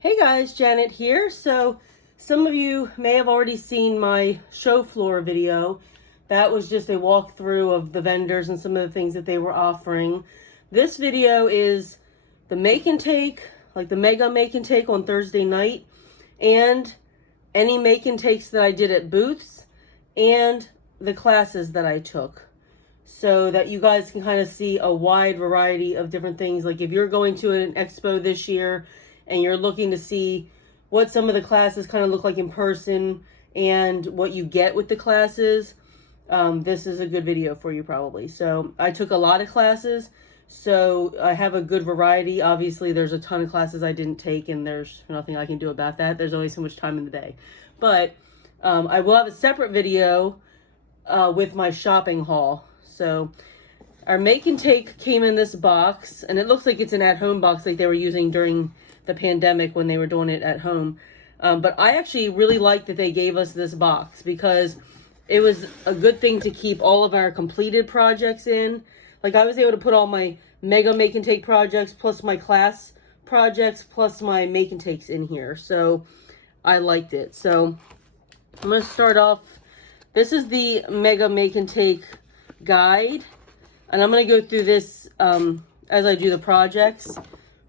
Hey guys, Janet here. So some of you may have already seen my show floor video. That was just a walkthrough of the vendors and some of the things that they were offering. This video is the make and take, like the mega make and take on Thursday night, and any make and takes that I did at booths and the classes that I took, so that you guys can kind of see a wide variety of different things. Like if you're going to an expo this year and you're looking to see what some of the classes kind of look like in person and what you get with the classes, this is a good video for you probably. So I took a lot of classes, so I have a good variety. Obviously there's a ton of classes I didn't take and there's nothing I can do about that. There's only so much time in the day. But I will have a separate video with my shopping haul. So our make and take came in this box, and it looks like it's an at-home box like they were using during the pandemic when they were doing it at home. But I actually really like that they gave us this box because it was a good thing to keep all of our completed projects in. Like I was able to put all my mega make and take projects plus my class projects plus my make and takes in here. So I liked it. So I'm going to start off. This is the mega make and take guide, and I'm going to go through this as I do the projects.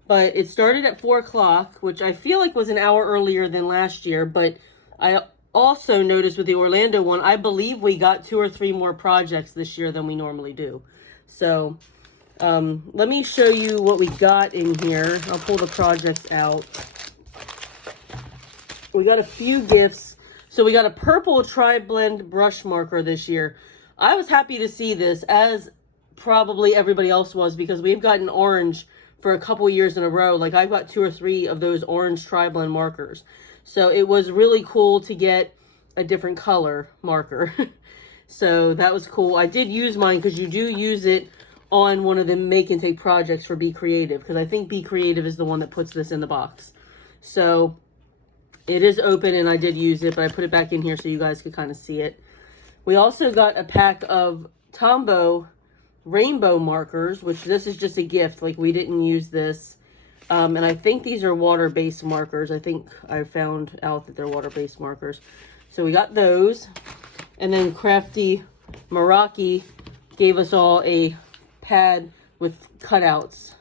But it started at 4 o'clock, which I feel like was an hour earlier than last year. But I also noticed with the Orlando one, I believe we got 2 or 3 more projects this year than we normally do. So let me show you what we got in here. I'll pull the projects out. We got a few gifts. So we got a purple tri-blend brush marker this year. I was happy to see this, as probably everybody else was, because we've gotten orange for a couple years in a row. Like I've got 2 or 3 of those orange tri-blend markers. So it was really cool to get a different color marker. So that was cool. I did use mine because you do use it on one of the make and take projects for Be Creative, because I think Be Creative is the one that puts this in the box. So it is open and I did use it, but I put it back in here so you guys could kind of see it. We also got a pack of Tombow rainbow markers, which this is just a gift. Like we didn't use this. And I think these are water-based markers. I think I found out that they're water-based markers. So we got those. And then Crafty Meraki gave us all a pad with cutouts.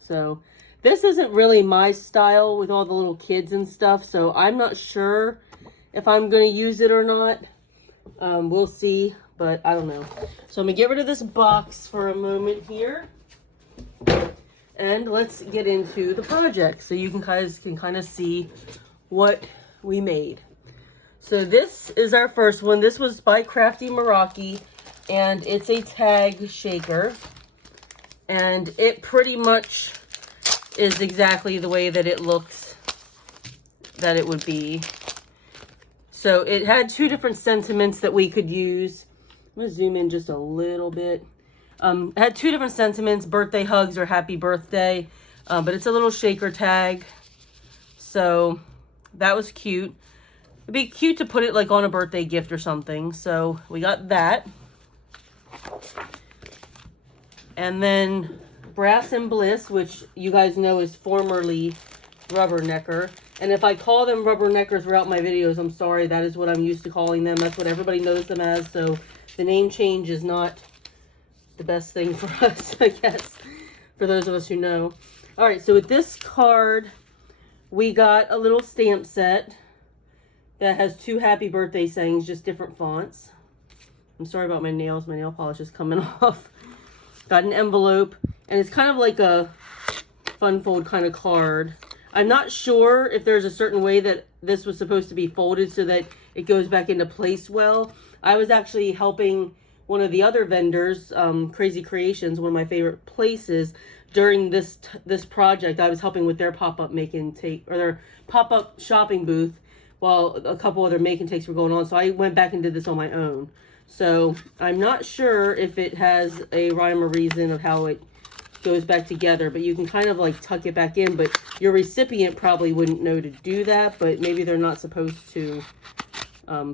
So this isn't really my style with all the little kids and stuff. So I'm not sure if I'm going to use it or not. We'll see, but I don't know. So I'm going to get rid of this box for a moment here. And let's get into the project so you guys can kind of see what we made. So this is our first one. This was by Crafty Meraki, and it's a tag shaker. And it pretty much is exactly the way that it looks that it would be. So it had 2 different sentiments that we could use. I'm going to zoom in just a little bit. It had 2 different sentiments, birthday hugs or happy birthday. But it's a little shaker tag. So that was cute. It'd be cute to put it like on a birthday gift or something. So we got that. And then Brass and Bliss, which you guys know is formerly Rubbernecker. And if I call them Rubbernecker throughout my videos, I'm sorry. That is what I'm used to calling them. That's what everybody knows them as. So the name change is not the best thing for us, I guess, for those of us who know. All right, so with this card, we got a little stamp set that has 2 happy birthday sayings, just different fonts. I'm sorry about my nails. My nail polish is coming off. Got an envelope, and it's kind of like a fun fold kind of card. I'm not sure if there's a certain way that this was supposed to be folded so that it goes back into place well. I was actually helping one of the other vendors, Crazy Creations, one of my favorite places, during this project. I was helping with their pop-up make and take, or their pop-up shopping booth, while a couple other make and takes were going on. So I went back and did this on my own. So I'm not sure if it has a rhyme or reason of how it goes back together, but you can kind of like tuck it back in, but your recipient probably wouldn't know to do that, but maybe they're not supposed to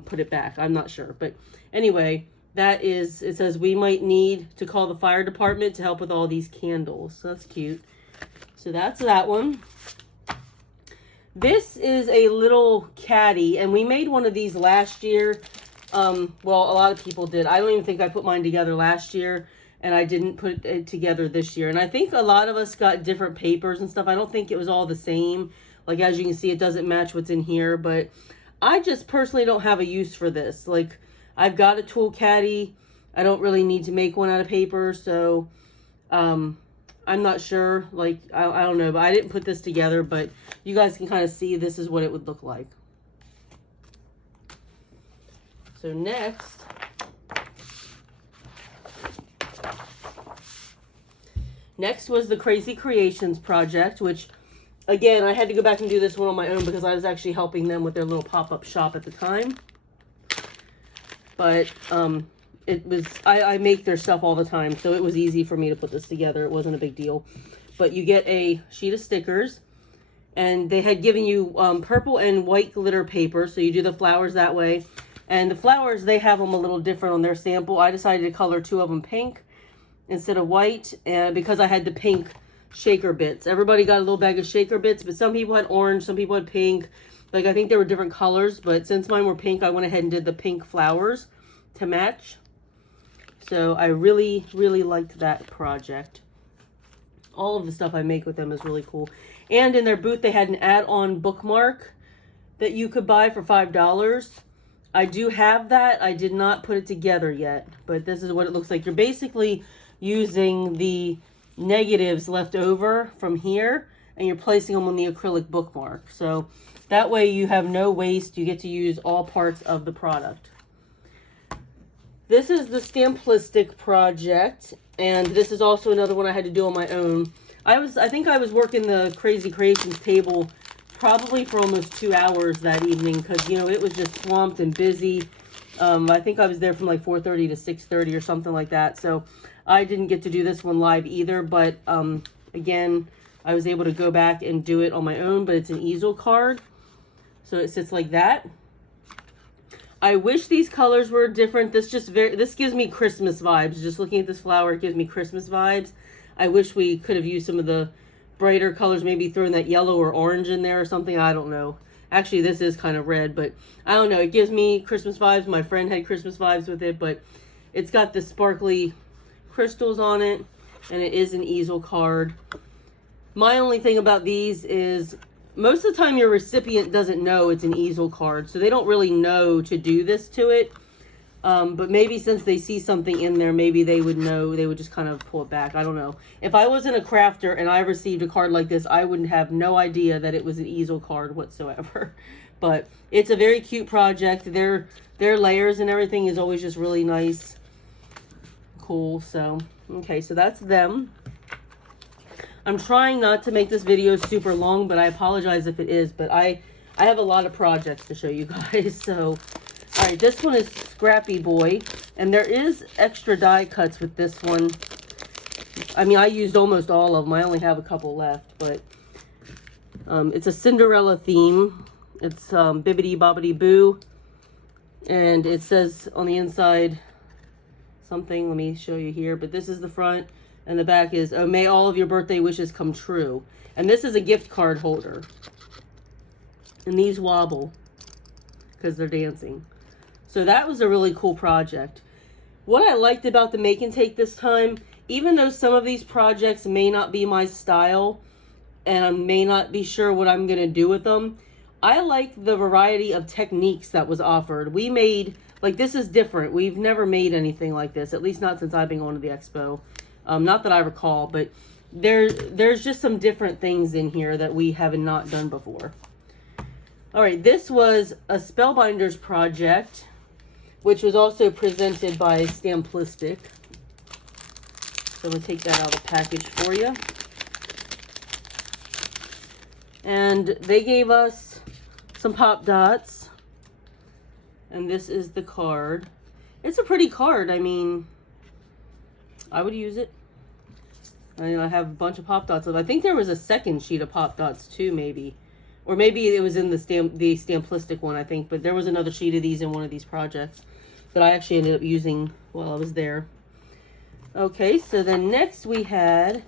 put it back. I'm not sure. But anyway, that is, it says we might need to call the fire department to help with all these candles. So that's cute. So that's that one. This is a little caddy, and we made one of these last year. Well, a lot of people did. I don't even think I put mine together last year, and I didn't put it together this year. And I think a lot of us got different papers and stuff. I don't think it was all the same. Like, as you can see, it doesn't match what's in here, but I just personally don't have a use for this. Like, I've got a tool caddy. I don't really need to make one out of paper, so I'm not sure. Like, I don't know, but I didn't put this together, but you guys can kind of see this is what it would look like. So next, was the Crazy Creations project, which, again, I had to go back and do this one on my own because I was actually helping them with their little pop-up shop at the time. But it was, I make their stuff all the time, so it was easy for me to put this together. It wasn't a big deal. But you get a sheet of stickers, and they had given you purple and white glitter paper, so you do the flowers that way. And the flowers, they have them a little different on their sample. I decided to color 2 of them pink instead of white, because I had the pink shaker bits. Everybody got a little bag of shaker bits, but some people had orange, some people had pink. Like, I think there were different colors, but since mine were pink, I went ahead and did the pink flowers to match. So I really, really liked that project. All of the stuff I make with them is really cool. And in their booth, they had an add-on bookmark that you could buy for $5. I do have that. I did not put it together yet, but this is what it looks like. You're basically using the negatives left over from here, and you're placing them on the acrylic bookmark. So that way you have no waste. You get to use all parts of the product. This is the Stamplistic project, and this is also another one I had to do on my own. I think I was working the Crazy Creations table probably for almost 2 hours that evening because, you know, it was just swamped and busy. I think I was there from like 4:30 to 6:30 or something like that. So I didn't get to do this one live either, but again, I was able to go back and do it on my own, but it's an easel card. So it sits like that. I wish these colors were different. This gives me Christmas vibes. Just looking at this flower, it gives me Christmas vibes. I wish we could have used some of the brighter colors, maybe throwing that yellow or orange in there or something. I don't know. Actually, this is kind of red, but I don't know. It gives me Christmas vibes. My friend had Christmas vibes with it, but it's got the sparkly crystals on it, and it is an easel card. My only thing about these is most of the time your recipient doesn't know it's an easel card, so they don't really know to do this to it. But maybe since they see something in there, maybe they would know. They would just kind of pull it back. I don't know. If I wasn't a crafter and I received a card like this, I wouldn't have no idea that it was an easel card whatsoever. But it's a very cute project. Their layers and everything is always just really nice. Cool. So, okay, so that's them. I'm trying not to make this video super long, but I apologize if it is. But I have a lot of projects to show you guys, so... All right, this one is Scrappy Boy, and there is extra die cuts with this one. I mean, I used almost all of them. I only have a couple left, but it's a Cinderella theme. It's Bibbidi Bobbidi Boo, and it says on the inside something. Let me show you here, but this is the front, and the back is, oh, may all of your birthday wishes come true. And this is a gift card holder, and these wobble because they're dancing. So that was a really cool project. What I liked about the Make and Take this time, even though some of these projects may not be my style, and I may not be sure what I'm going to do with them, I like the variety of techniques that was offered. We made, like, this is different. We've never made anything like this, at least not since I've been going to the Expo. Not that I recall, but there's just some different things in here that we have not done before. All right, this was a Spellbinders project, which was also presented by Stamplistic. So I'm going to take that out of the package for you. And they gave us some pop dots. And this is the card. It's a pretty card. I mean, I would use it. I have a bunch of pop dots. I think there was a second sheet of pop dots too, maybe. Or maybe it was in the Stamplistic one, I think. But there was another sheet of these in one of these projects that I actually ended up using while I was there. Okay, so then next we had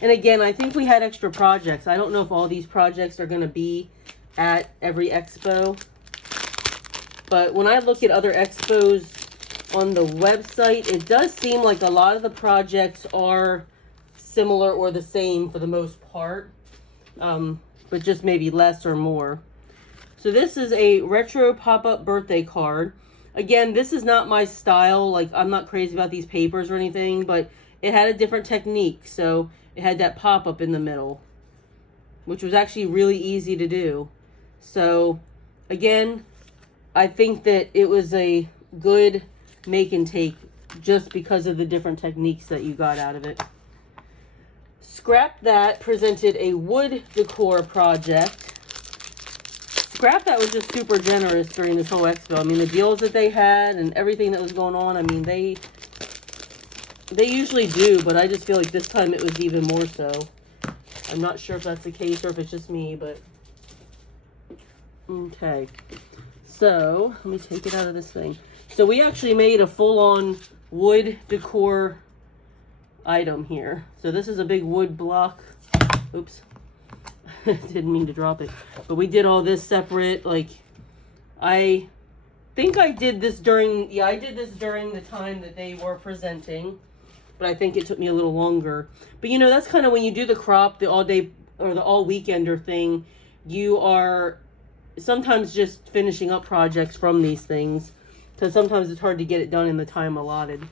And again, I think we had extra projects. I don't know if all these projects are going to be at every expo. But when I look at other expos on the website, it does seem like a lot of the projects are similar or the same for the most part. But just maybe less or more. So this is a retro pop-up birthday card. Again, this is not my style. Like, I'm not crazy about these papers or anything, but it had a different technique. So it had that pop-up in the middle, which was actually really easy to do. So again, I think that it was a good make and take just because of the different techniques that you got out of it. Scrap That presented a wood decor project. Scrap That was just super generous during this whole expo. I mean, the deals that they had and everything that was going on, I mean, they usually do, but I just feel like this time it was even more so. I'm not sure if that's the case or if it's just me, but okay. So, let me take it out of this thing. So we actually made a full-on wood decor item here. So this is a big wood block. Oops. Didn't mean to drop it. But we did all this separate. Like, I think I did this during, I did this during the time that they were presenting. But I think it took me a little longer. But you know, that's kind of when you do the crop, the all day or the all weekender thing, you are sometimes just finishing up projects from these things. So sometimes it's hard to get it done in the time allotted.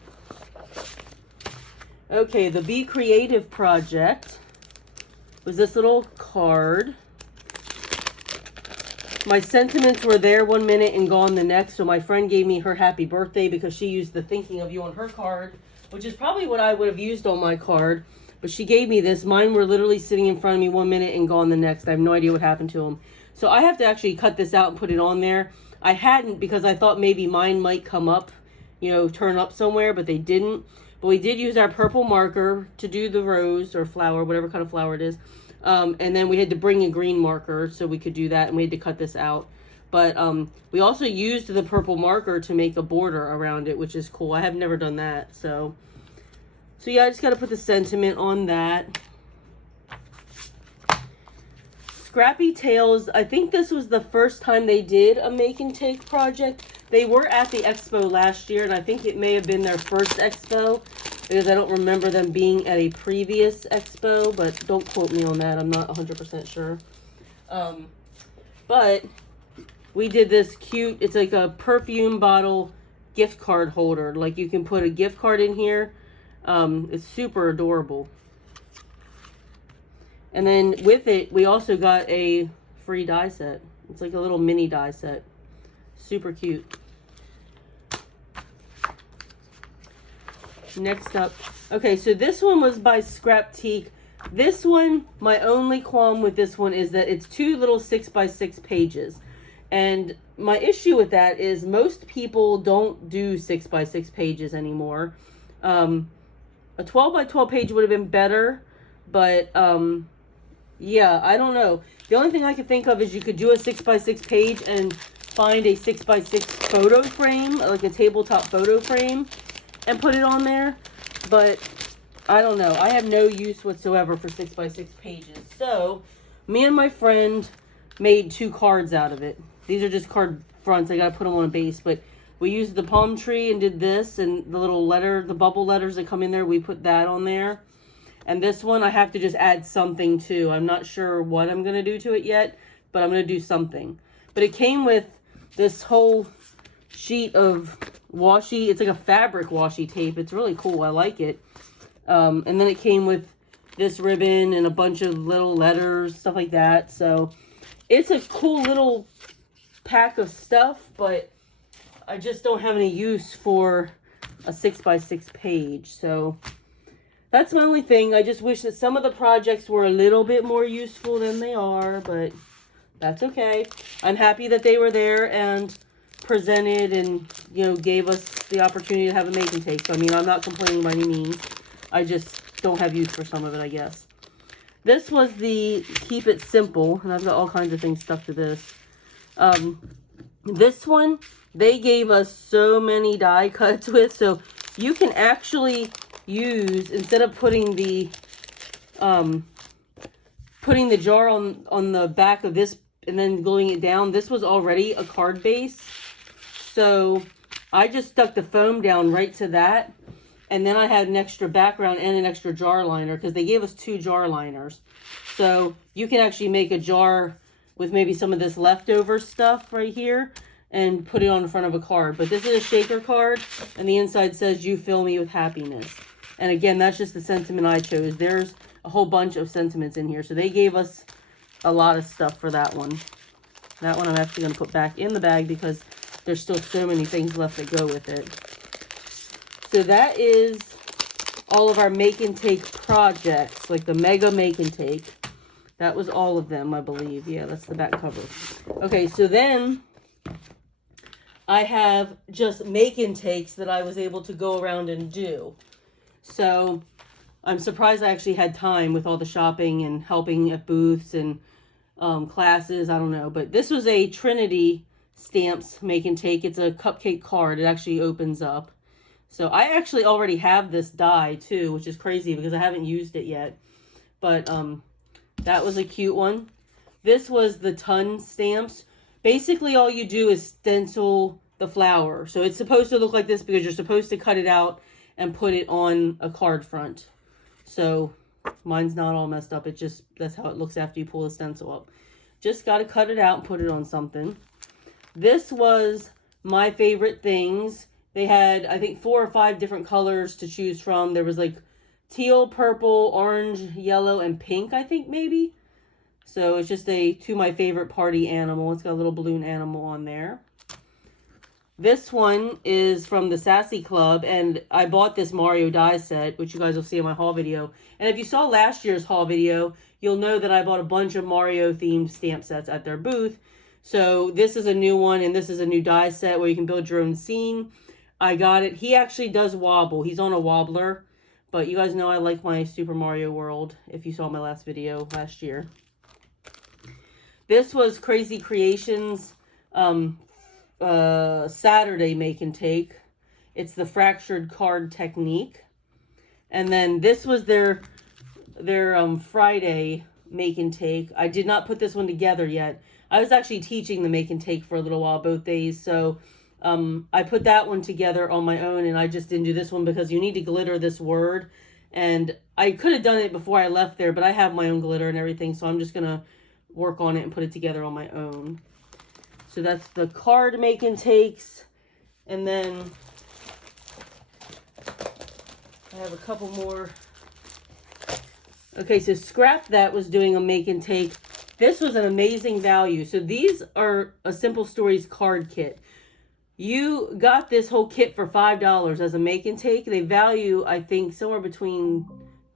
Okay, the Be Creative project was this little card. My sentiments were there one minute and gone the next. So my friend gave me her happy birthday because she used the thinking of you on her card, which is probably what I would have used on my card. But she gave me this. Mine were literally sitting in front of me one minute and gone the next. I have no idea what happened to them. So I have to actually cut this out and put it on there. I hadn't because I thought maybe mine might come up, you know, turn up somewhere, but they didn't. But we did use our purple marker to do the rose or flower, whatever kind of flower it is. And then we had to bring a green marker so we could do that, and we had to cut this out. But we also used the purple marker to make a border around it, which is cool. I have never done that. So yeah, I just got to put the sentiment on that. Scrappy Tails, I think this was the first time they did a make and take project. They were at the expo last year, and I think it may have been their first expo because I don't remember them being at a previous expo, but don't quote me on that. I'm not 100% sure. But we did this cute, it's like a perfume bottle gift card holder. Like you can put a gift card in here. It's super adorable. And then with it, we also got a free die set. It's like a little mini die set. Super cute. Next up. Okay, so this one was by Scrapbook. This one, my only qualm with this one is that it's two little 6x6 pages. And my issue with that is most people don't do 6x6 pages anymore. A 12x12 page would have been better, but yeah, I don't know. The only thing I could think of is you could do a 6x6 page and find a 6x6 photo frame, like a tabletop photo frame, and put it on there. But I don't know. I have no use whatsoever for 6x6 pages. So me and my friend made two cards out of it. These are just card fronts. I got to put them on a base, but we used the palm tree and did this, and the little letter, the bubble letters that come in there, we put that on there. And this one, I have to just add something to. I'm not sure what I'm going to do to it yet, but I'm going to do something. But it came with this whole sheet of washi. It's like a fabric washi tape. It's really cool. I like it. And then it came with this ribbon and a bunch of little letters, stuff like that. So it's a cool little pack of stuff, but I just don't have any use for a 6x6 page. So that's my only thing. I just wish that some of the projects were a little bit more useful than they are, but that's okay. I'm happy that they were there and presented and, you know, gave us the opportunity to have a make and take. So, I mean, I'm not complaining by any means. I just don't have use for some of it, I guess. This was the Keep It Simple, and I've got all kinds of things stuck to this. This one, they gave us so many die cuts with, so you can actually use, instead of putting the putting the jar on the back of this and then gluing it down. This was already a card base. So I just stuck the foam down right to that. And then I had an extra background and an extra jar liner because they gave us 2 jar liners. So you can actually make a jar with maybe some of this leftover stuff right here and put it on the front of a card. But this is a shaker card, and the inside says, "You fill me with happiness." And again, that's just the sentiment I chose. There's a whole bunch of sentiments in here. So they gave us a lot of stuff for that one. That one I'm actually going to put back in the bag because there's still so many things left that go with it. So that is all of our make and take projects, like the mega make and take. That was all of them, I believe. Yeah, that's the back cover. Okay, so then I have just make and takes that I was able to go around and do. So I'm surprised I actually had time with all the shopping and helping at booths and classes. I don't know. But this was a Trinity Stamps make and take. It's a cupcake card. It actually opens up. So I actually already have this die too, which is crazy because I haven't used it yet. But that was a cute one. This was the Ton Stamps. Basically all you do is stencil the flower. So it's supposed to look like this because you're supposed to cut it out and put it on a card front. So mine's not all messed up. It just, that's how it looks after you pull the stencil up. Just got to cut it out and put it on something. This was my favorite things. They had, I think, 4 or 5 different colors to choose from. There was like teal, purple, orange, yellow, and pink, I think maybe. So it's just to my favorite party animal. It's got a little balloon animal on there. This one is from the Sassy Club, and I bought this Mario die set, which you guys will see in my haul video. And if you saw last year's haul video, you'll know that I bought a bunch of Mario-themed stamp sets at their booth. So this is a new one, and this is a new die set where you can build your own scene. I got it. He actually does wobble. He's on a wobbler, but you guys know I like my Super Mario World, if you saw my last video last year. This was Crazy Creations Saturday make and take. It's the fractured card technique. And then this was their Friday make and take. I did not put this one together yet. I was actually teaching the make and take for a little while both days, so I put that one together on my own, and I just didn't do this one because you need to glitter this word. And I could have done it before I left there, but I have my own glitter and everything, so I'm just gonna work on it and put it together on my own. So that's the card make and takes. And then I have a couple more. Okay, so Scrap That was doing a make and take. This was an amazing value. So these are a Simple Stories card kit. You got this whole kit for $5 as a make and take. They value, I think, somewhere between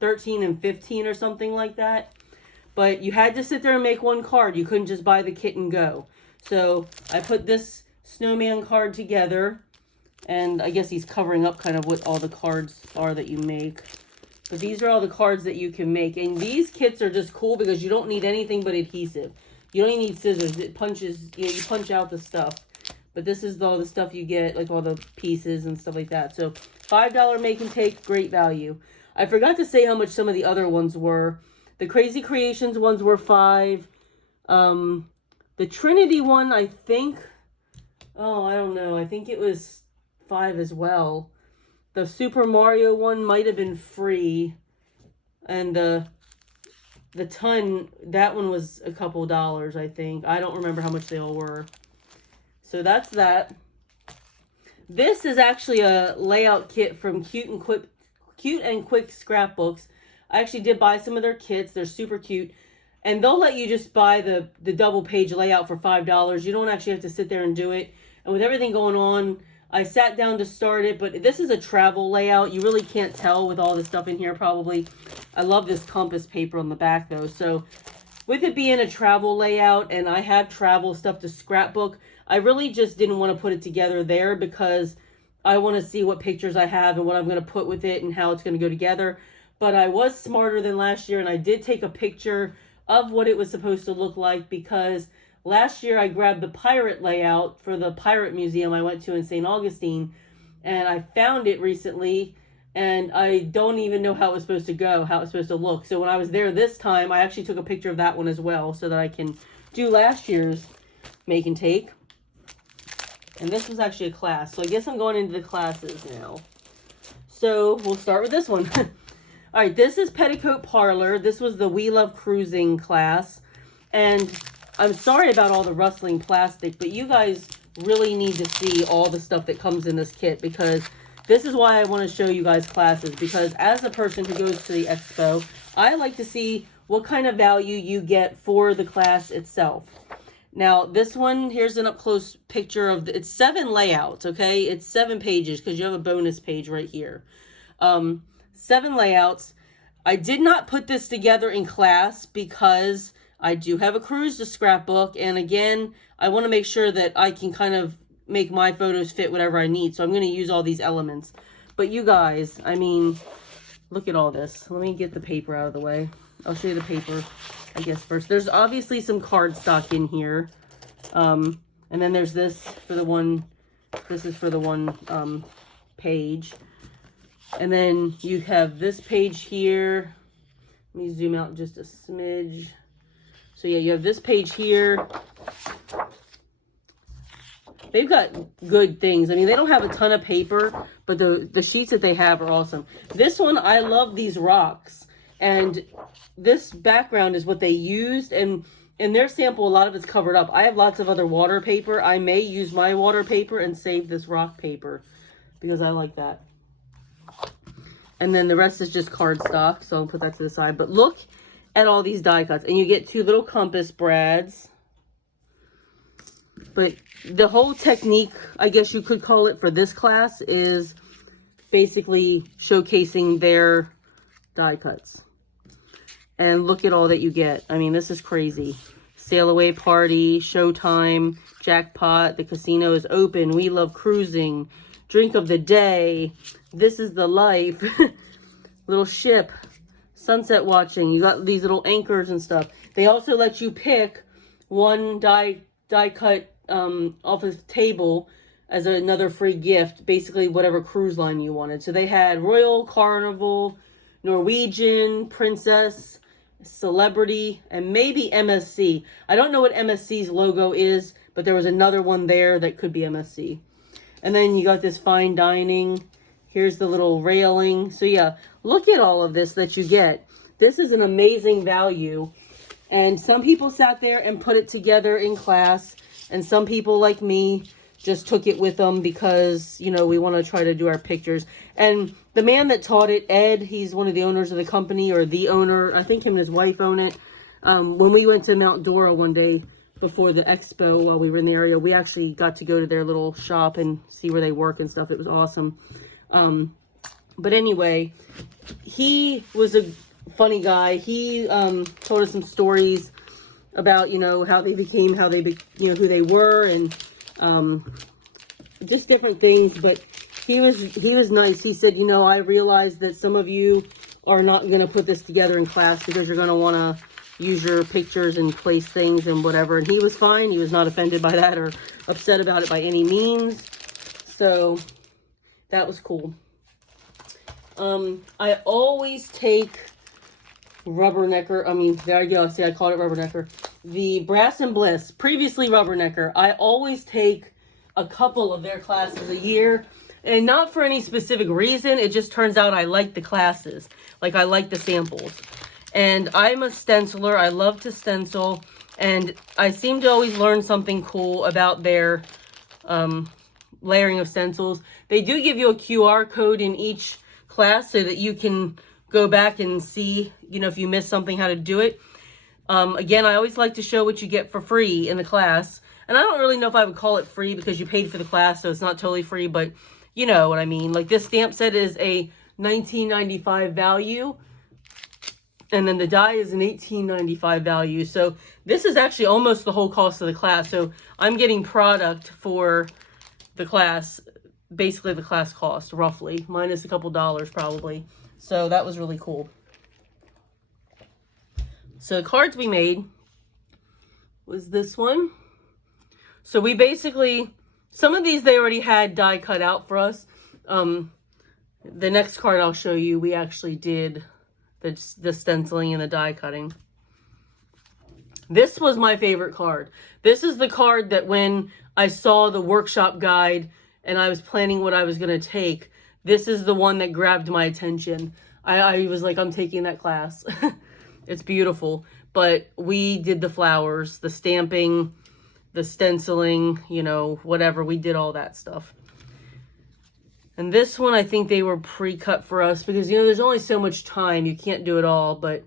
$13 and $15 or something like that. But you had to sit there and make one card. You couldn't just buy the kit and go. So I put this snowman card together. And I guess he's covering up kind of what all the cards are that you make. But these are all the cards that you can make. And these kits are just cool because you don't need anything but adhesive. You don't even need scissors. It punches, you punch out the stuff. But this is all the stuff you get, like all the pieces and stuff like that. So $5 make and take, great value. I forgot to say how much some of the other ones were. The Crazy Creations ones were $5. The Trinity one, I think, I don't know. I think it was $5 as well. The Super Mario one might have been free. And the Ton, that one was a couple dollars, I think. I don't remember how much they all were. So that's that. This is actually a layout kit from Cute and Quick Scrapbooks. I actually did buy some of their kits. They're super cute. And they'll let you just buy the double page layout for $5. You don't actually have to sit there and do it. And with everything going on, I sat down to start it. But this is a travel layout. You really can't tell with all the stuff in here probably. I love this compass paper on the back though. So with it being a travel layout and I have travel stuff to scrapbook, I really just didn't want to put it together there because I want to see what pictures I have and what I'm going to put with it and how it's going to go together. But I was smarter than last year and I did take a picture of what it was supposed to look like because last year I grabbed the pirate layout for the pirate museum I went to in St. Augustine and I found it recently and I don't even know how it was supposed to go, how it was supposed to look. So when I was there this time, I actually took a picture of that one as well so that I can do last year's make and take. And this was actually a class, so I guess I'm going into the classes now. So we'll start with this one. All right, this is Petticoat Parlor. This was the We Love Cruising class. And I'm sorry about all the rustling plastic, but you guys really need to see all the stuff that comes in this kit, because this is why I want to show you guys classes, because as a person who goes to the expo, I like to see what kind of value you get for the class itself. Now, this one, here's an up-close picture of, it's 7 layouts, okay? It's 7 pages, because you have a bonus page right here. 7 layouts. I did not put this together in class because I do have a cruise to scrapbook, and again, I want to make sure that I can kind of make my photos fit whatever I need, so I'm going to use all these elements. But you guys, I mean, look at all this. Let me get the paper out of the way. I'll show you the paper, I guess, first. There's obviously some cardstock in here, and then there's this for the one, this is for the one page. And then you have this page here. Let me zoom out just a smidge. So yeah, you have this page here. They've got good things. I mean, they don't have a ton of paper, but the sheets that they have are awesome. This one, I love these rocks. And this background is what they used. And in their sample, a lot of it's covered up. I have lots of other water paper. I may use my water paper and save this rock paper because I like that. And then the rest is just cardstock, so I'll put that to the side. But look at all these die cuts. And you get 2 little compass brads. But the whole technique, I guess you could call it, for this class is basically showcasing their die cuts. And look at all that you get. I mean, this is crazy. Sail away party, showtime, jackpot, the casino is open, we love cruising, drink of the day, this is the life, little ship, sunset watching. You got these little anchors and stuff. They also let you pick one die cut off of the table as another free gift, basically whatever cruise line you wanted. So they had Royal, Carnival, Norwegian, Princess, Celebrity, and maybe MSC. I don't know what MSC's logo is, but there was another one there that could be MSC. And then you got this fine dining. Here's the little railing. So yeah, look at all of this that you get. This is an amazing value. And some people sat there and put it together in class. And some people like me just took it with them because, you know, we want to try to do our pictures. And the man that taught it, Ed, he's one of the owners of the company, or the owner. I think him and his wife own it. When we went to Mount Dora one day before the expo while we were in the area, we actually got to go to their little shop and see where they work and stuff. It was awesome. But anyway, he was a funny guy. He told us some stories about, you know, how they became, you know, who they were, and just different things. But he was nice. He said, you know, I realized that some of you are not going to put this together in class because you're going to want to use your pictures and place things and whatever. And he was fine. He was not offended by that or upset about it by any means. So that was cool. I always take Rubbernecker. I mean, there I go. See, I called it Rubbernecker. The Brass and Bliss, previously Rubbernecker. I always take a couple of their classes a year, and not for any specific reason. It just turns out I like the classes. Like, I like the samples. And I'm a stenciler. I love to stencil, and I seem to always learn something cool about their layering of stencils. They do give you a QR code in each class so that you can go back and see, you know, if you missed something, how to do it. Again, I always like to show what you get for free in the class. And I don't really know if I would call it free because you paid for the class, so it's not totally free, but you know what I mean. Like, this stamp set is a $19.95 value, and then the die is an $18.95 value. So this is actually almost the whole cost of the class. So I'm getting product for the class, basically the class cost, roughly, minus a couple dollars probably. So that was really cool. So the cards we made was this one. So we basically, some of these they already had die cut out for us. The next card I'll show you, we actually did the stenciling and the die cutting. This was my favorite card. This is the card that when I saw the workshop guide and I was planning what I was going to take, this is the one that grabbed my attention. I was like, I'm taking that class. It's beautiful. But we did the flowers, the stamping, the stenciling, you know, whatever. We did all that stuff. And this one, I think they were pre-cut for us because, you know, there's only so much time. You can't do it all, but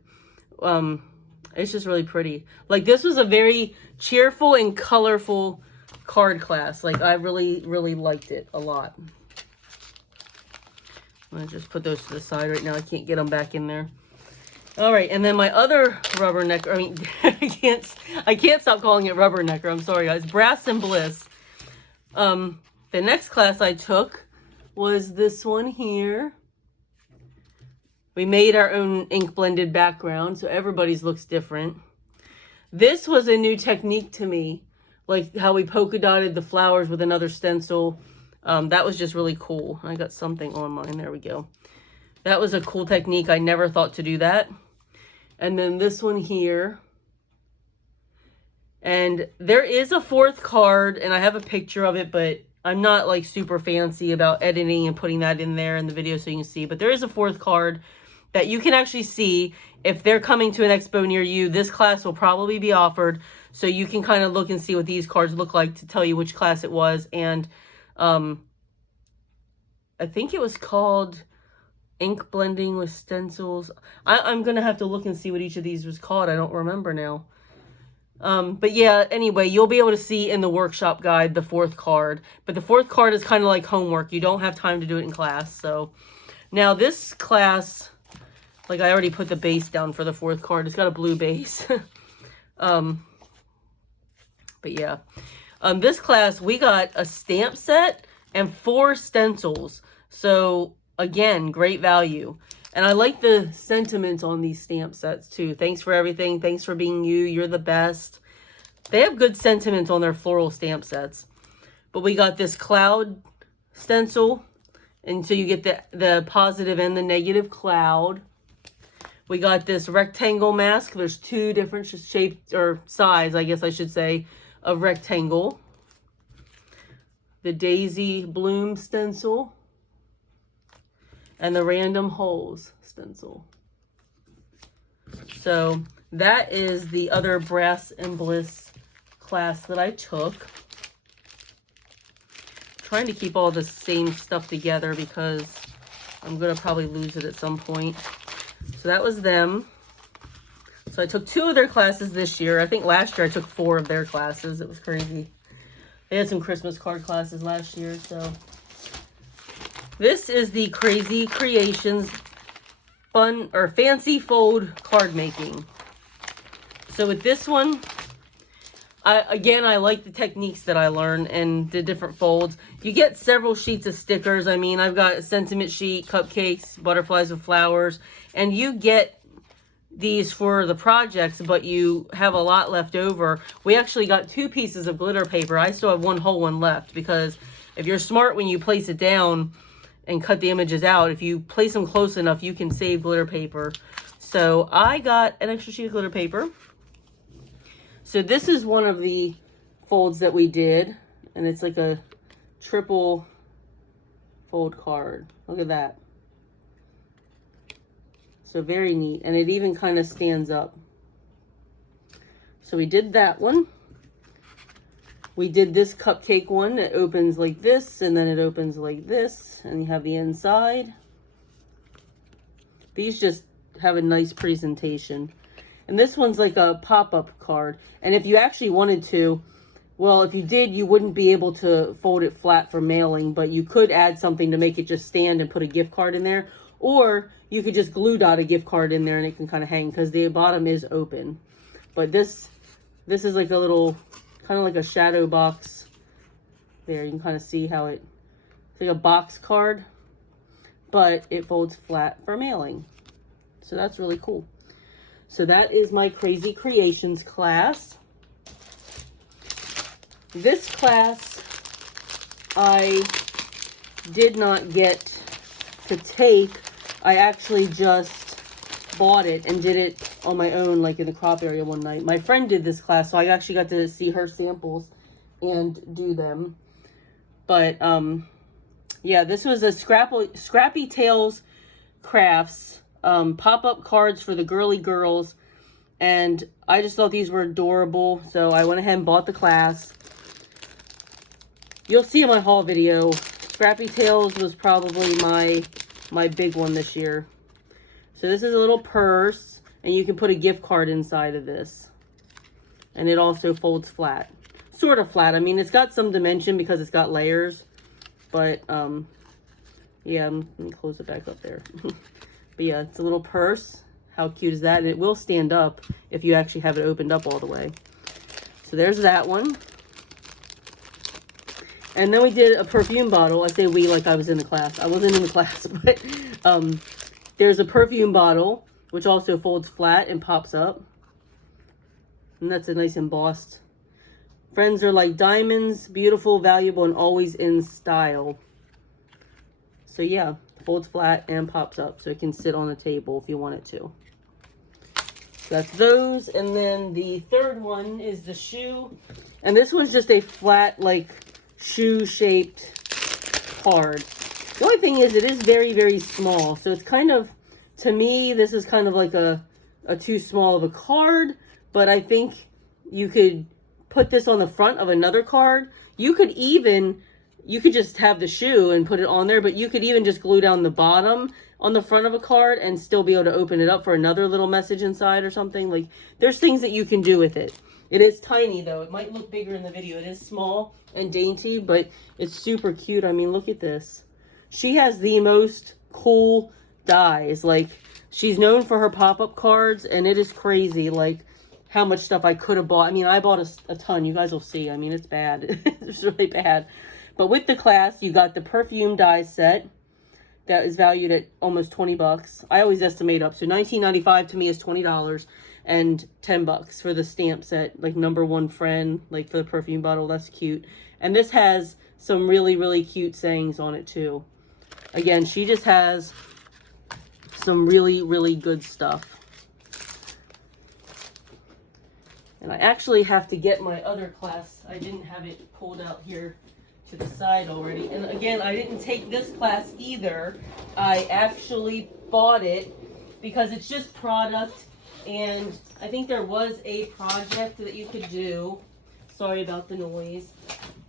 it's just really pretty. Like, this was a very cheerful and colorful card class. Like, I really, really liked it a lot. I'm going to just put those to the side right now. I can't get them back in there. All right, and then my other rubbernecker, I mean, I can't stop calling it rubbernecker. I'm sorry, guys. Brass and Bliss. The next class I took was this one here. We made our own ink blended background, so everybody's looks different. This was a new technique to me, like how we polka dotted the flowers with another stencil. That was just really cool. I got something on mine. There we go. That was a cool technique. I never thought to do that. And then this one here. And there is a fourth card, and I have a picture of it, but I'm not like super fancy about editing and putting that in there in the video so you can see. But there is a fourth card that you can actually see. If they're coming to an expo near you, this class will probably be offered. So you can kind of look and see what these cards look like to tell you which class it was. And I think it was called Ink Blending with Stencils. I'm going to have to look and see what each of these was called. I don't remember now. But yeah, anyway, you'll be able to see in the workshop guide the fourth card. But the fourth card is kind of like homework. You don't have time to do it in class. So now this class, like I already put the base down for the fourth card. It's got a blue base. But yeah. This class, we got a stamp set and 4 stencils. So again, great value. And I like the sentiments on these stamp sets too. Thanks for everything. Thanks for being you. You're the best. They have good sentiments on their floral stamp sets. But we got this cloud stencil. And so you get the positive and the negative cloud. We got this rectangle mask. There's 2 different shapes or size, I guess I should say, of rectangle. The daisy bloom stencil. And the random holes stencil. So that is the other Brass and Bliss class that I took. Trying to keep all the same stuff together because I'm going to probably lose it at some point. So that was them. So I took 2 of their classes this year. I think last year I took 4 of their classes. It was crazy. They had some Christmas card classes last year, so... This is the Crazy Creations Fun or Fancy Fold card making. So with this one, I like the techniques that I learned and the different folds. You get several sheets of stickers. I mean, I've got a sentiment sheet, cupcakes, butterflies with flowers, and you get these for the projects, but you have a lot left over. We actually got 2 pieces of glitter paper. I still have 1 whole one left because if you're smart when you place it down and cut the images out, if you place them close enough, you can save glitter paper. So I got an extra sheet of glitter paper. So this is one of the folds that we did, and it's like a triple fold card. Look at that. So very neat, and it even kind of stands up. So we did that one. We did this cupcake one. It opens like this, and then it opens like this, and you have the inside. These just have a nice presentation. And this one's like a pop-up card. And if you actually wanted to, well, if you did, you wouldn't be able to fold it flat for mailing, but you could add something to make it just stand and put a gift card in there. Or you could just glue dot a gift card in there and it can kind of hang because the bottom is open. But this is like a little... kind of like a shadow box. There, you can kind of see how it's like a box card, but it folds flat for mailing. So that's really cool. So that is my Crazy Creations class. This class, I did not get to take. I actually just bought it and did it on my own, like in the crop area one night. My friend did this class, so I actually got to see her samples and do them. But yeah, this was a Scrappy Tails Crafts pop-up cards for the girly girls, and I just thought these were adorable, so I went ahead and bought the class. You'll see in my haul video, Scrappy Tails was probably my big one this year. So this is a little purse, and you can put a gift card inside of this. And it also folds flat. Sort of flat. I mean, it's got some dimension because it's got layers. But, yeah, let me close it back up there. But yeah, it's a little purse. How cute is that? And it will stand up if you actually have it opened up all the way. So there's that one. And then we did a perfume bottle. I say we like I was in the class. I wasn't in the class, but there's a perfume bottle, which also folds flat and pops up. And that's a nice embossed. Friends are like diamonds, beautiful, valuable, and always in style. So yeah, folds flat and pops up, so it can sit on a table if you want it to. So that's those. And then the third one is the shoe. And this one's just a flat, like, shoe-shaped card. The only thing is it is very, very small. So it's kind of, to me, this is kind of like a too small of a card. But I think you could put this on the front of another card. You could just have the shoe and put it on there. But you could even just glue down the bottom on the front of a card and still be able to open it up for another little message inside or something. Like, there's things that you can do with it. It is tiny, though. It might look bigger in the video. It is small and dainty, but it's super cute. I mean, look at this. She has the most cool dies. Like, she's known for her pop-up cards, and it is crazy, like, how much stuff I could have bought. I mean, I bought a ton. You guys will see. I mean, it's bad. It's really bad. But with the class, you got the perfume die set that is valued at almost 20 bucks. I always estimate up. So $19.95 to me is $20. And $10 for the stamp set, like #1 friend, like for the perfume bottle. That's cute. And this has some really, really cute sayings on it too. Again, she just has some really, really good stuff. And I actually have to get my other class. I didn't have it pulled out here to the side already. And again, I didn't take this class either. I actually bought it because it's just product. And I think there was a project that you could do. Sorry about the noise.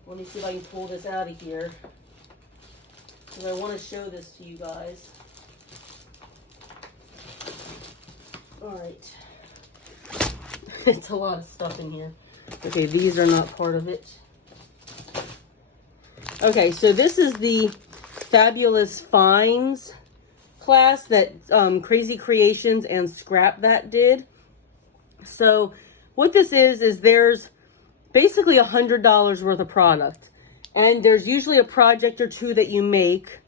Let me see if I can pull this out of here, because I want to show this to you guys. Alright. It's a lot of stuff in here. Okay, these are not part of it. Okay, so this is the Fabulous Finds class that Crazy Creations and Scrap that did. So what this is there's basically $100 worth of product, and there's usually a project or two that you make.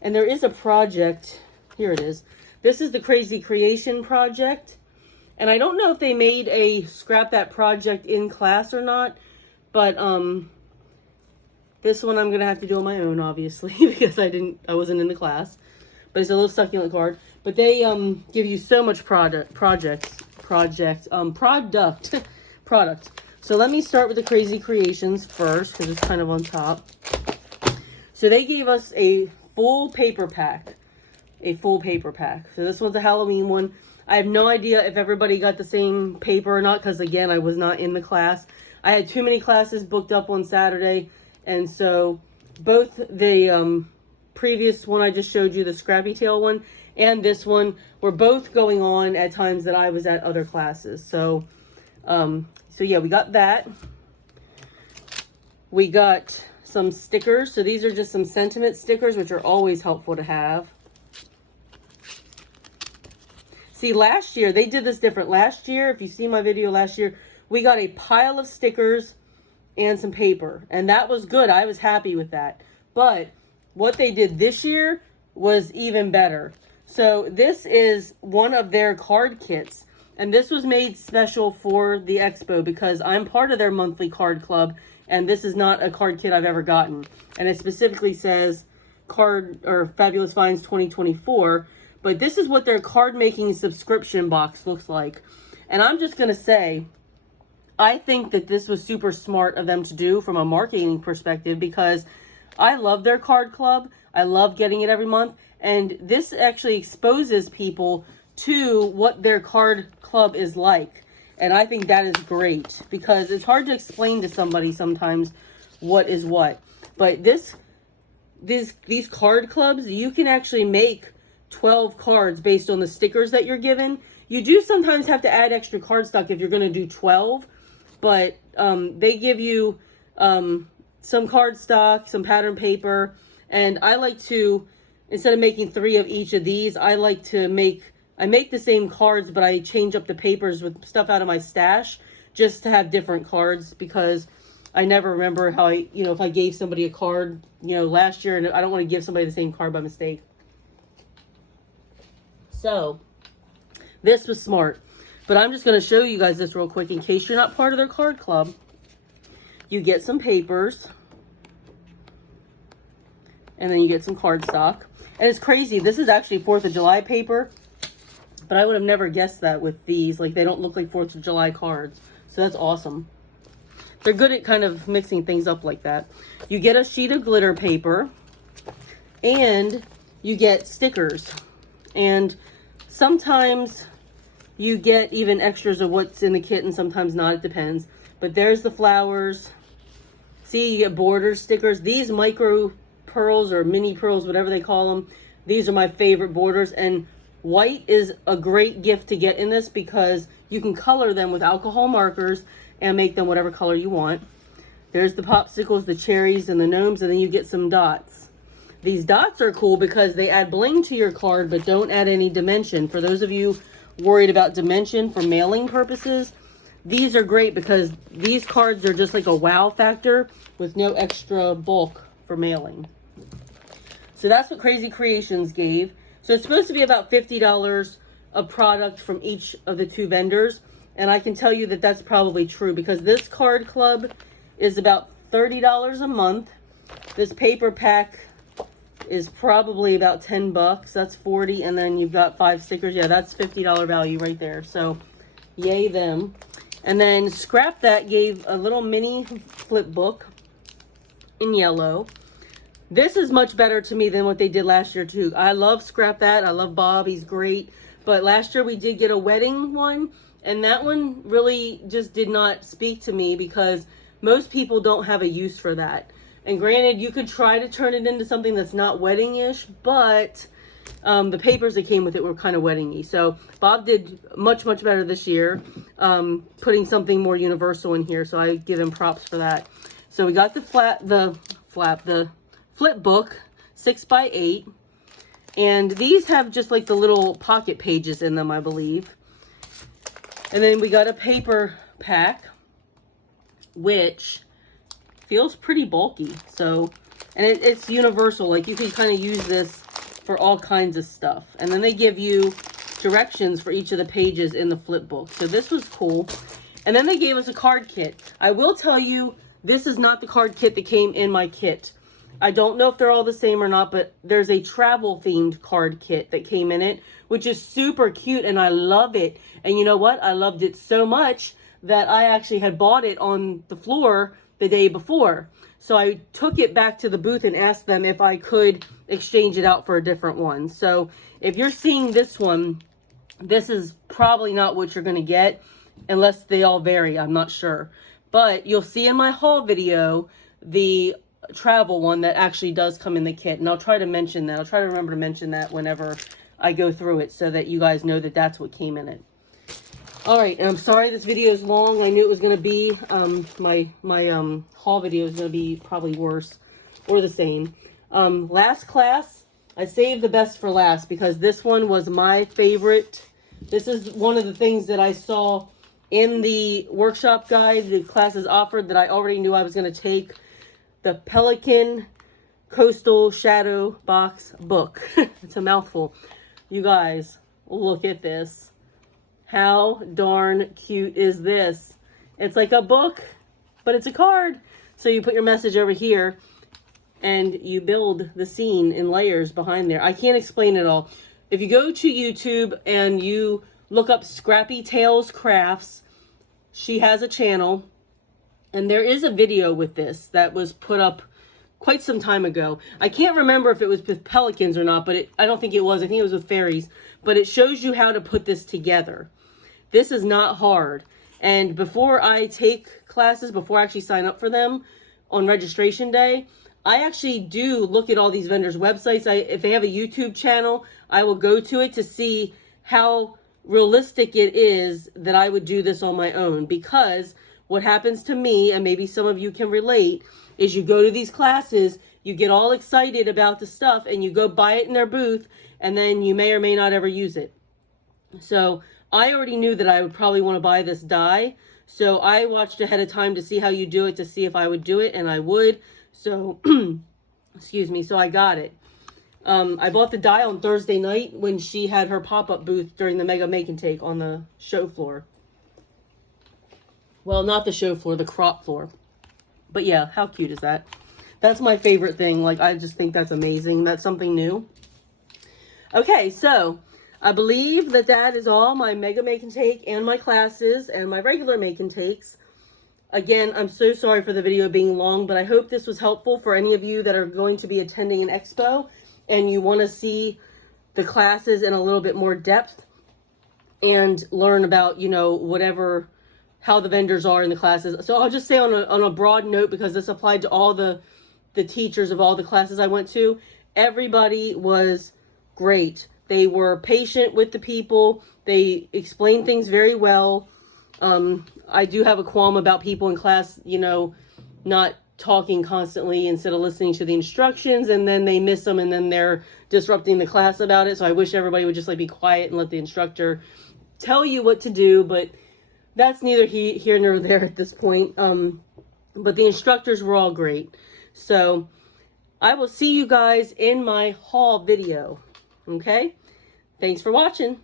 And there is a project, here it is. This is the Crazy Creation project, and I don't know if they made a Scrap That project in class or not, but this one I'm gonna have to do on my own, obviously, because I wasn't in the class. But it's a little succulent card. But they give you so much product. So let me start with the Crazy Creations first, because it's kind of on top. So they gave us a full paper pack. So this one's a Halloween one. I have no idea if everybody got the same paper or not, because again, I was not in the class. I had too many classes booked up on Saturday. And so both the previous one I just showed you, the Scrappy Tail one, and this one were both going on at times that I was at other classes. So yeah, we got that. We got some stickers. So these are just some sentiment stickers, which are always helpful to have. See, last year, they did this different. Last year, if you see my video last year, we got a pile of stickers and some paper. And that was good. I was happy with that. But what they did this year was even better. So this is one of their card kits. And this was made special for the Expo because I'm part of their monthly card club. And this is not a card kit I've ever gotten. And it specifically says card or Fabulous Finds 2024, but this is what their card making subscription box looks like. And I'm just going to say, I think that this was super smart of them to do from a marketing perspective, because I love their card club. I love getting it every month. And this actually exposes people to what their card club is like. And I think that is great, because it's hard to explain to somebody sometimes what is what. But these card clubs, you can actually make 12 cards based on the stickers that you're given. You do sometimes have to add extra cardstock if you're going to do 12, but they give you some cardstock, some pattern paper, and I like to, instead of making 3 of each of these, I like to make the same cards, but I change up the papers with stuff out of my stash just to have different cards, because I never remember how if I gave somebody a card, last year, and I don't want to give somebody the same card by mistake. So, this was smart. But I'm just going to show you guys this real quick in case you're not part of their card club. You get some papers. And then you get some cardstock. And it's crazy. This is actually 4th of July paper. But I would have never guessed that with these. Like, they don't look like 4th of July cards. So that's awesome. They're good at kind of mixing things up like that. You get a sheet of glitter paper. And you get stickers. And sometimes you get even extras of what's in the kit, and sometimes not. It depends. But there's the flowers. See, you get border stickers. These micro pearls or mini pearls, whatever they call them, these are my favorite borders. And white is a great gift to get in this, because you can color them with alcohol markers and make them whatever color you want. There's the popsicles, the cherries, and the gnomes, and then you get some dots. These dots are cool because they add bling to your card, but don't add any dimension. For those of you worried about dimension for mailing purposes, these are great, because these cards are just like a wow factor with no extra bulk for mailing. So that's what Crazy Creations gave. So it's supposed to be about $50 a product from each of the 2 vendors. And I can tell you that that's probably true, because this card club is about $30 a month. This paper pack is probably about 10 bucks. That's 40. And then you've got 5 stickers. Yeah, that's $50 value right there. So yay them. And then Scrap That gave a little mini flip book in yellow. This is much better to me than what they did last year too. I love Scrap That. I love Bob. He's great. But last year we did get a wedding one, and that one really just did not speak to me, because most people don't have a use for that. And granted, you could try to turn it into something that's not wedding-ish, but the papers that came with it were kind of wedding-y. So Bob did much, much better this year, putting something more universal in here. So I give him props for that. So we got the flip book, 6x8. And these have just like the little pocket pages in them, I believe. And then we got a paper pack, which feels pretty bulky. So, and it's universal. Like, you can kind of use this for all kinds of stuff. And then they give you directions for each of the pages in the flip book. So this was cool. And then they gave us a card kit. I will tell you, this is not the card kit that came in my kit. I don't know if they're all the same or not, but there's a travel themed card kit that came in it, which is super cute, and I love it. And you know what? I loved it so much that I actually had bought it on the floor the day before. So I took it back to the booth and asked them if I could exchange it out for a different one. So if you're seeing this one, this is probably not what you're going to get, unless they all vary. I'm not sure. But you'll see in my haul video the travel one that actually does come in the kit, and I'll try to mention that. I'll try to remember to mention that whenever I go through it, so that you guys know that that's what came in it. All right, and I'm sorry this video is long. I knew it was going to be my haul video is going to be probably worse or the same. Last class, I saved the best for last, because this one was my favorite. This is one of the things that I saw in the workshop guide, the classes offered, that I already knew I was going to take. The Pelican Coastal Shadow Box book. It's a mouthful. You guys, look at this. How darn cute is this? It's like a book, but it's a card. So you put your message over here, and you build the scene in layers behind there. I can't explain it all. If you go to YouTube and you look up Scrappy Tails Crafts, she has a channel, and there is a video with this that was put up quite some time ago. I can't remember if it was with pelicans or not, but I don't think it was. I think it was with fairies. But it shows you how to put this together. This is not hard. And before I take classes, before I actually sign up for them on registration day, I actually do look at all these vendors' websites. If they have a YouTube channel, I will go to it to see how realistic it is that I would do this on my own. Because what happens to me, and maybe some of you can relate, is you go to these classes, you get all excited about the stuff, and you go buy it in their booth, and then you may or may not ever use it. So I already knew that I would probably want to buy this die. So I watched ahead of time to see how you do it, to see if I would do it, and I would. So, excuse me, so I got it. I bought the die on Thursday night when she had her pop-up booth during the Mega Make and Take on the show floor. Well, not the show floor, the crop floor. But yeah, how cute is that? That's my favorite thing. Like, I just think that's amazing. That's something new. Okay, so I believe that that is all my Mega Make and Take and my classes and my regular Make and Takes. Again, I'm so sorry for the video being long, but I hope this was helpful for any of you that are going to be attending an expo and you want to see the classes in a little bit more depth and learn about, you know, whatever, how the vendors are in the classes. So I'll just say on a broad note, because this applied to all the teachers of all the classes I went to, everybody was great. They were patient with the people. They explained things very well. I do have a qualm about people in class, you know, not talking constantly instead of listening to the instructions, and then they miss them and then they're disrupting the class about it. So I wish everybody would just like be quiet and let the instructor tell you what to do, but that's neither here nor there at this point. But the instructors were all great. So I will see you guys in my haul video. Okay? Thanks for watching.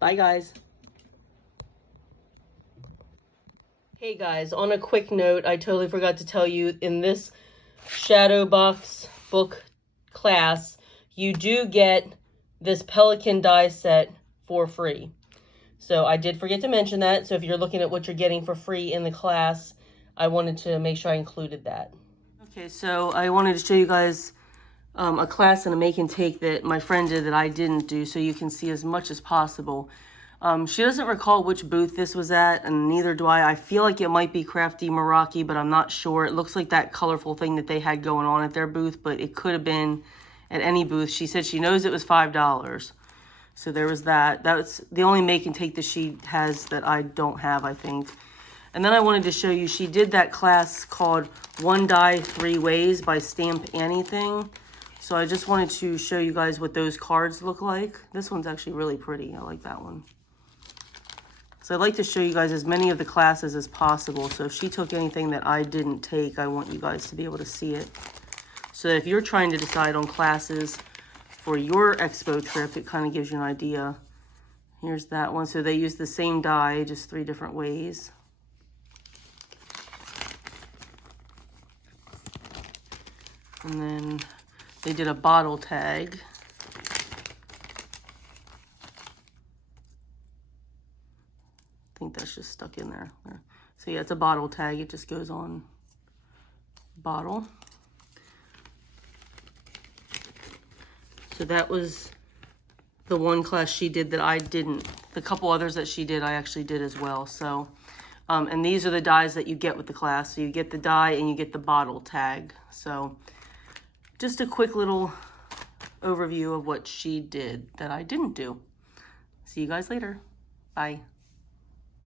Bye, guys. Hey, guys. On a quick note, I totally forgot to tell you, in this Shadow Box book class, you do get this Pelican die set for free. So I did forget to mention that. So if you're looking at what you're getting for free in the class, I wanted to make sure I included that. Okay, so I wanted to show you guys a class and a make and take that my friend did that I didn't do, so you can see as much as possible. She doesn't recall which booth this was at, and neither do I. I feel like it might be Crafty Meraki, but I'm not sure. It looks like that colorful thing that they had going on at their booth, but it could have been at any booth. She said she knows it was $5. So there was that. That's the only make and take that she has that I don't have, I think. And then I wanted to show you, she did that class called One Die 3 Ways by Stamp Anything. So I just wanted to show you guys what those cards look like. This one's actually really pretty. I like that one. So I'd like to show you guys as many of the classes as possible. So if she took anything that I didn't take, I want you guys to be able to see it. So if you're trying to decide on classes for your expo trip, it kind of gives you an idea. Here's that one. So they use the same die, just 3 different ways. And then they did a bottle tag. I think that's just stuck in there. So yeah, it's a bottle tag. It just goes on bottle. So that was the one class she did that I didn't. The couple others that she did, I actually did as well. So, and these are the dies that you get with the class. So you get the die and you get the bottle tag. So just a quick little overview of what she did that I didn't do. See you guys later. Bye.